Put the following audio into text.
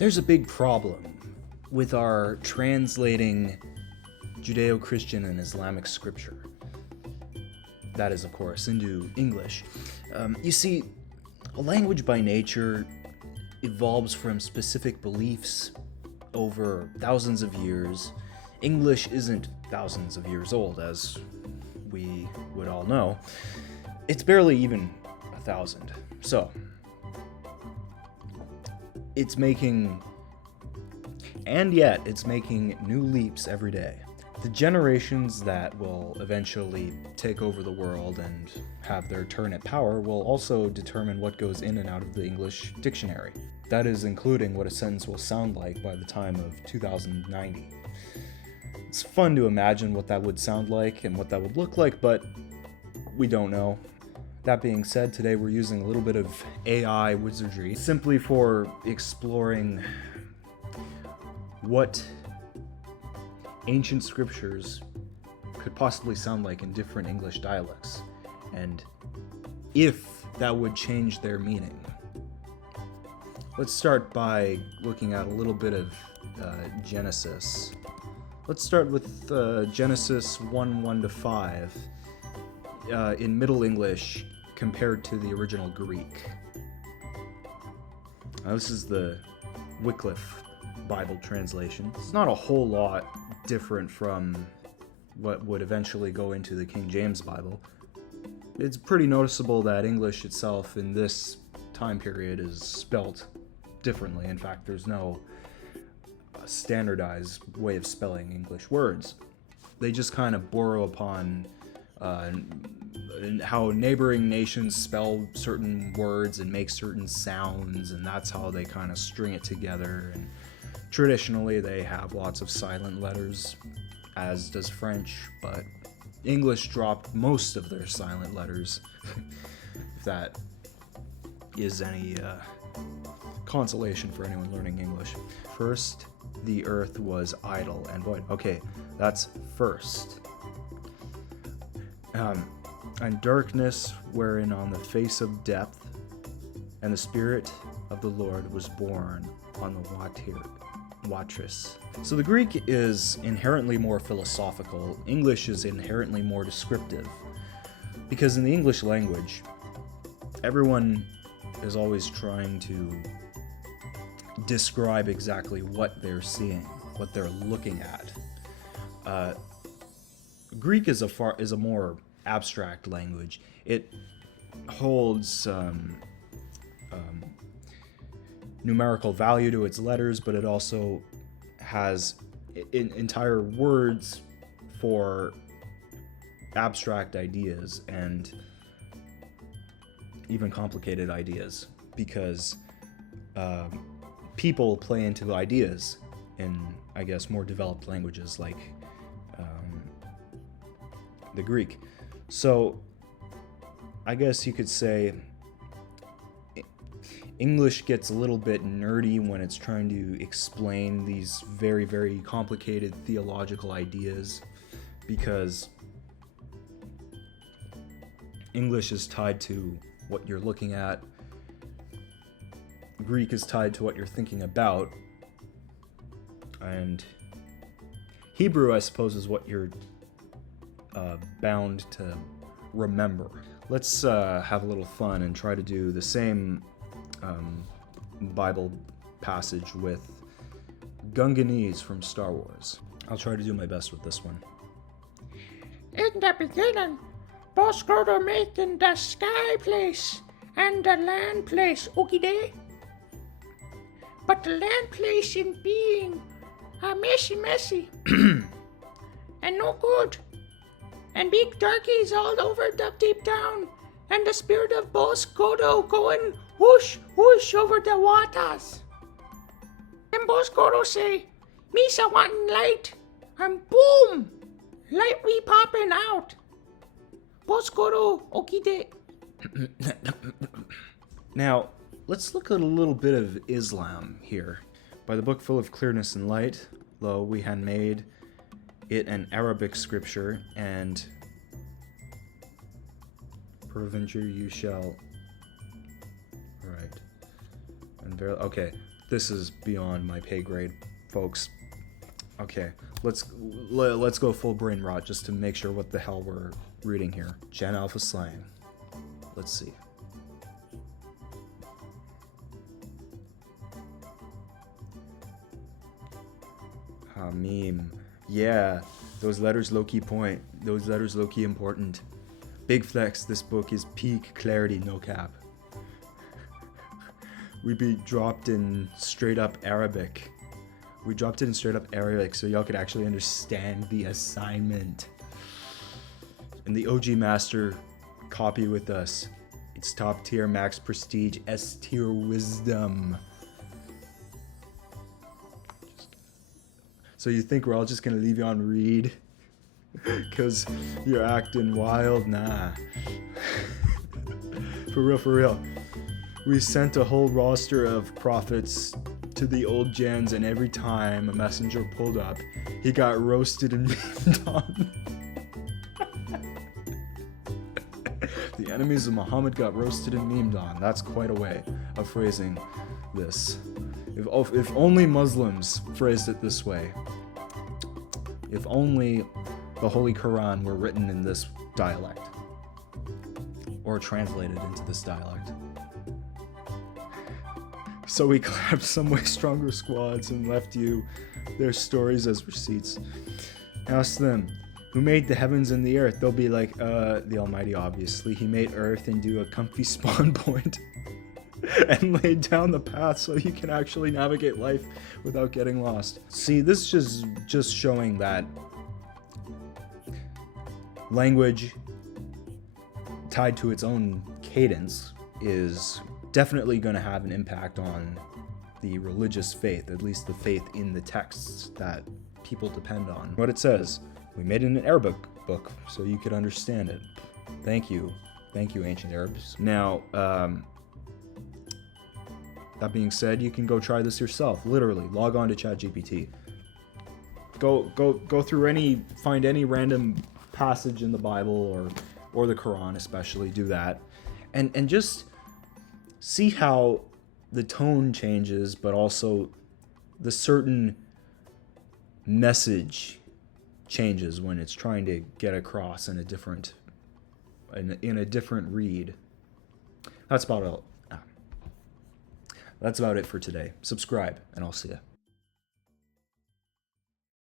There's a big problem with our translating Judeo-Christian and Islamic scripture. That is, of course, into English. You see, a language by nature evolves from specific beliefs over thousands of years. English isn't thousands of years old, as we would all know. It's barely even 1,000. So, it's making new leaps every day. The generations that will eventually take over the world and have their turn at power will also determine what goes in and out of the English dictionary. That is including what a sentence will sound like by the time of 2090. It's fun to imagine what that would sound like and what that would look like, but we don't know. That being said, today we're using a little bit of AI wizardry simply for exploring what ancient scriptures could possibly sound like in different English dialects, and if that would change their meaning. Let's start by looking at a little bit of Genesis. Let's start with Genesis 1:1-5 in Middle English compared to the original Greek. Now, this is the Wycliffe Bible translation. It's not a whole lot different from what would eventually go into the King James Bible. It's pretty noticeable that English itself in this time period is spelt differently. In fact, there's no standardized way of spelling English words. They just kind of borrow upon how neighboring nations spell certain words and make certain sounds, and that's how they kind of string it together. And traditionally, they have lots of silent letters, as does French, but English dropped most of their silent letters, if that is any consolation for anyone learning English. First, the earth was idle and void. Okay, that's first. And darkness wherein on the face of depth, and the Spirit of the Lord was born on the waters. So the Greek is inherently more philosophical. English is inherently more descriptive. Because in the English language, everyone is always trying to describe exactly what they're seeing, what they're looking at. Greek is a more abstract language. It holds numerical value to its letters, but it also has entire words for abstract ideas and even complicated ideas, because people play into ideas in, I guess, more developed languages like the Greek. So I guess you could say English gets a little bit nerdy when it's trying to explain these very, very complicated theological ideas, because English is tied to what you're looking at, Greek is tied to what you're thinking about, and Hebrew, I suppose, is what you're bound to remember. Let's have a little fun and try to do the same Bible passage with Gunganese from Star Wars. I'll try to do my best with this one. In the beginning, both Frodo making the sky place and the land place, okay? But the land place in being messy, and no good. And big darkies all over the deep down, and the spirit of Boss Godo going whoosh, whoosh over the waters. And Boss Godo say, Misa wanting light, and boom, light we popping out. Boss Godo, okide. Now, let's look at a little bit of Islam here. By the book full of clearness and light, lo, we had made it an Arabic scripture, and peradventure you shall. Right. And okay. This is beyond my pay grade, folks. Okay, let's go full brain rot just to make sure what the hell we're reading here. Gen Alpha slang. Let's see. Meme. Yeah, those letters low-key point. Those letters low-key important. Big flex, this book is peak clarity, no cap. We be dropped in straight up Arabic. We dropped it in straight up Arabic so y'all could actually understand the assignment. And the OG master copy with us. It's top tier, max prestige, S tier wisdom. So you think we're all just gonna leave you on read? Cause you're acting wild? Nah. For real. We sent a whole roster of prophets to the old gens, and every time a messenger pulled up, he got roasted and memed on. The enemies of Muhammad got roasted and memed on. That's quite a way of phrasing this. If only Muslims phrased it this way. If only the Holy Quran were written in this dialect. Or translated into this dialect. So we clapped some way stronger squads and left you their stories as receipts. Ask them, who made the heavens and the earth? They'll be like, the Almighty, obviously. He made earth into a comfy spawn point and laid down the path so you can actually navigate life without getting lost. See, this is just showing that language tied to its own cadence is definitely going to have an impact on the religious faith, at least the faith in the texts that people depend on. What it says, we made it in an Arabic book so you could understand it. Thank you, ancient Arabs. Now, that being said, you can go try this yourself. Literally, log on to ChatGPT. Go through find any random passage in the Bible or the Quran, especially. Do that, and just see how the tone changes, but also the certain message changes when it's trying to get across in a different read. That's about it for today. Subscribe, and I'll see ya.